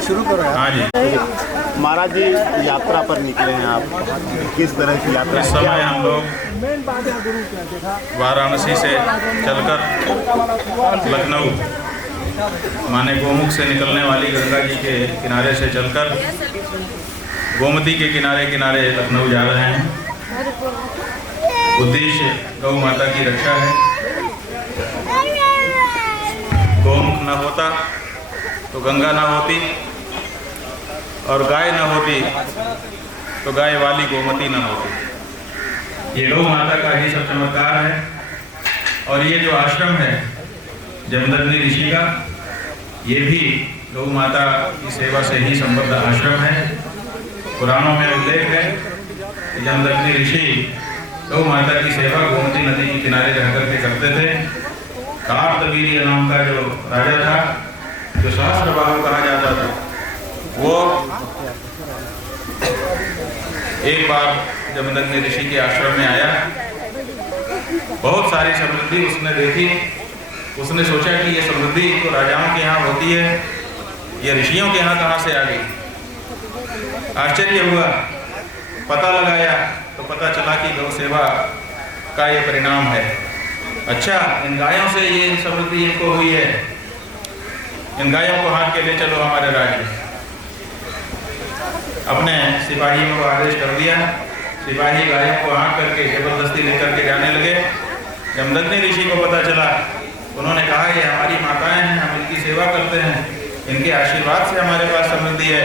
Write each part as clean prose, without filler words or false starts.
शुरू करो। हाँ जी महाराज जी, यात्रा पर निकले हैं आप, किस तरह की यात्रा? इस समय हम लोग वाराणसी से चलकर लखनऊ माने गोमुख से निकलने वाली गंगा जी के किनारे से चलकर गोमती के किनारे किनारे लखनऊ जा रहे हैं। उद्देश्य गौ माता की रक्षा है। गोमुख न होता तो गंगा न होती, और गाय न होती तो गाय वाली गोमती न होती। ये गौ माता का ही सब चमत्कार है। और ये जो आश्रम है जमदग्नि ऋषि का, ये भी गौ माता की सेवा से ही संबद्ध आश्रम है। पुराणों में उल्लेख है कि जमदग्नि ऋषि गौ माता की सेवा गोमती नदी के किनारे रह करके करते थे। कार्तवीर्य नाम का जो राजा था, जो सहस्त्रबाहु कहा जाता था, वो एक बार जमदग्नि ऋषि के आश्रम में आया। बहुत सारी समृद्धि उसने देखी। उसने सोचा कि ये समृद्धि तो राजाओं के यहाँ होती है, ये ऋषियों के यहाँ कहाँ से आ गई। आश्चर्य हुआ, पता लगाया तो पता चला कि गौ सेवा का ये परिणाम है। अच्छा, इन गायों से ये समृद्धि इनको हुई है, इन गायों को हाथ के ले चलो हमारे राज्य। अपने सिपाहियों को आदेश कर दिया। सिपाही गायों को हाँक करके जबरदस्ती लेकर के जाने लगे। जमदग्नि ऋषि को पता चला, उन्होंने कहा ये हमारी माताएं हैं, हम इनकी सेवा करते हैं, इनके आशीर्वाद से हमारे पास समृद्धि है।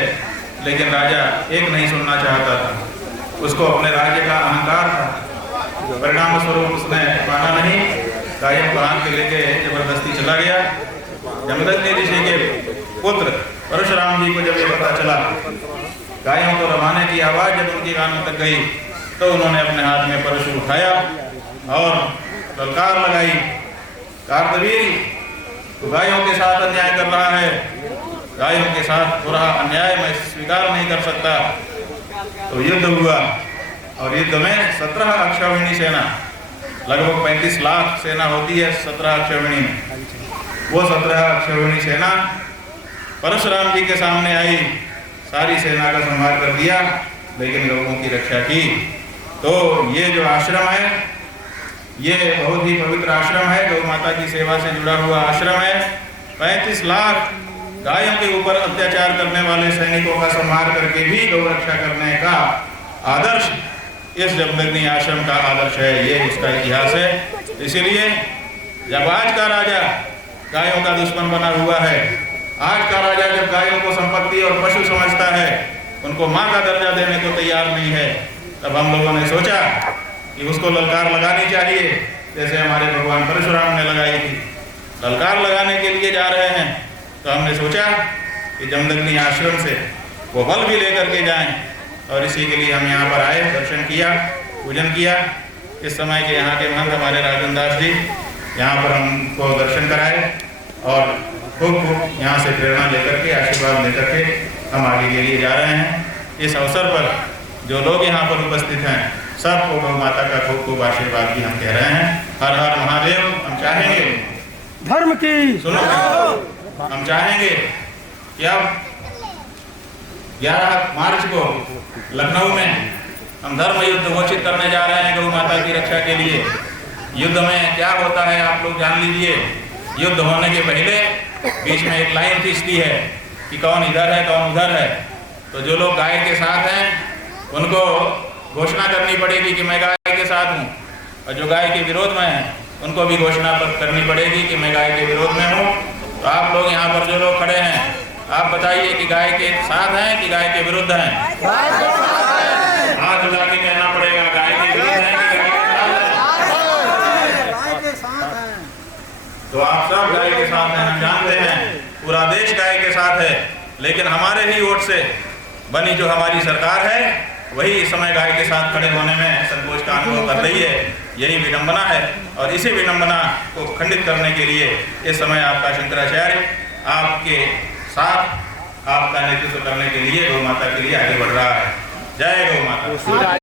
लेकिन राजा एक नहीं सुनना चाहता था, उसको अपने राज्य का अहंकार था। परिणाम स्वरूप उसने माना नहीं, गायों को हाँक के लेके जबरदस्ती चला गया। जमदग्नि ऋषि के पुत्र परशुराम जी को जब ये पता चला, गायों को रवाने की आवाज़ जब उनके कानों तक गई, तो उन्होंने अपने हाथ में परशु उठाया और ललकार लगाई, कार्तवीर्य तो गायों के साथ अन्याय कर रहा है, गायों के साथ हो रहा अन्याय मैं स्वीकार नहीं कर सकता। तो युद्ध हुआ, और युद्ध में 17 अक्षौहिणी सेना, लगभग 35 लाख सेना होती है 17 अक्षौहिणी में। वो 17 अक्षौहिणी सेना परशुराम जी के सामने आई, सारी सेना का संहार कर दिया, लेकिन लोगों की रक्षा की। तो ये जो आश्रम है, ये बहुत ही पवित्र आश्रम है, गौ माता की सेवा से जुड़ा हुआ आश्रम है। 35 लाख गायों के ऊपर अत्याचार करने वाले सैनिकों का संहार करके भी गौ रक्षा करने का आदर्श इस जमदग्नि आश्रम का आदर्श है। ये इसका इतिहास है। इसीलिए जब आज का राजा गायों का दुश्मन बना हुआ है, आज का राजा जब गायों को संपत्ति और पशु समझता है, उनको माँ का दर्जा देने को तैयार नहीं है, तब हम लोगों ने सोचा कि उसको ललकार लगानी चाहिए, जैसे हमारे भगवान परशुराम ने लगाई थी। ललकार लगाने के लिए जा रहे हैं, तो हमने सोचा कि जमदग्नि आश्रम से वो बल भी लेकर के जाएं, और इसी के लिए हम यहाँ पर आए, दर्शन किया, पूजन किया। इस समय के यहाँ के महंत हमारे राजन दास जी यहाँ पर हमको दर्शन कराए, और खूब यहाँ से प्रेरणा लेकर के, आशीर्वाद लेकर के हम आगे के लिए जा रहे हैं। इस अवसर पर जो लोग यहाँ पर उपस्थित हैं, सबको गौ माता का खूब खूब आशीर्वाद भी हम कह रहे हैं। हर हर महादेव। हम चाहेंगे धर्म की, सुनो, हम चाहेंगे कि अब 11 मार्च को लखनऊ में हम धर्म युद्ध घोषित करने जा रहे हैं गौ माता की रक्षा के लिए। युद्ध में क्या होता है आप लोग जान लीजिए। युद्ध होने के पहले बीच में एक लाइन खींचती है कि कौन इधर है कौन उधर है। तो जो लोग गाय के साथ हैं उनको घोषणा करनी पड़ेगी कि मैं गाय के साथ हूँ, और जो गाय के विरोध में हैं उनको भी घोषणा करनी पड़ेगी कि मैं गाय के विरोध में हूँ। तो आप लोग यहाँ पर जो लोग खड़े हैं, आप बताइए कि गाय के साथ हैं कि गाय के विरुद्ध हैं? हाथ उठा के कहना पड़ेगा, गाय के विरुद्ध हैं कि गाय के साथ हैं? तो आप सब गाय के साथ हैं, हम जानते हैं पूरा देश गाय के साथ है, लेकिन हमारे ही वोट से बनी जो हमारी सरकार है वही इस समय गाय के साथ खड़े होने में संकोच का अनुभव कर रही है। यही विडंबना है, और इसी विडंबना को खंडित करने के लिए इस समय आपका शंकराचार्य आपके साथ आपका नेतृत्व करने के लिए गौ माता के लिए आगे बढ़ रहा है। जय गौ माता।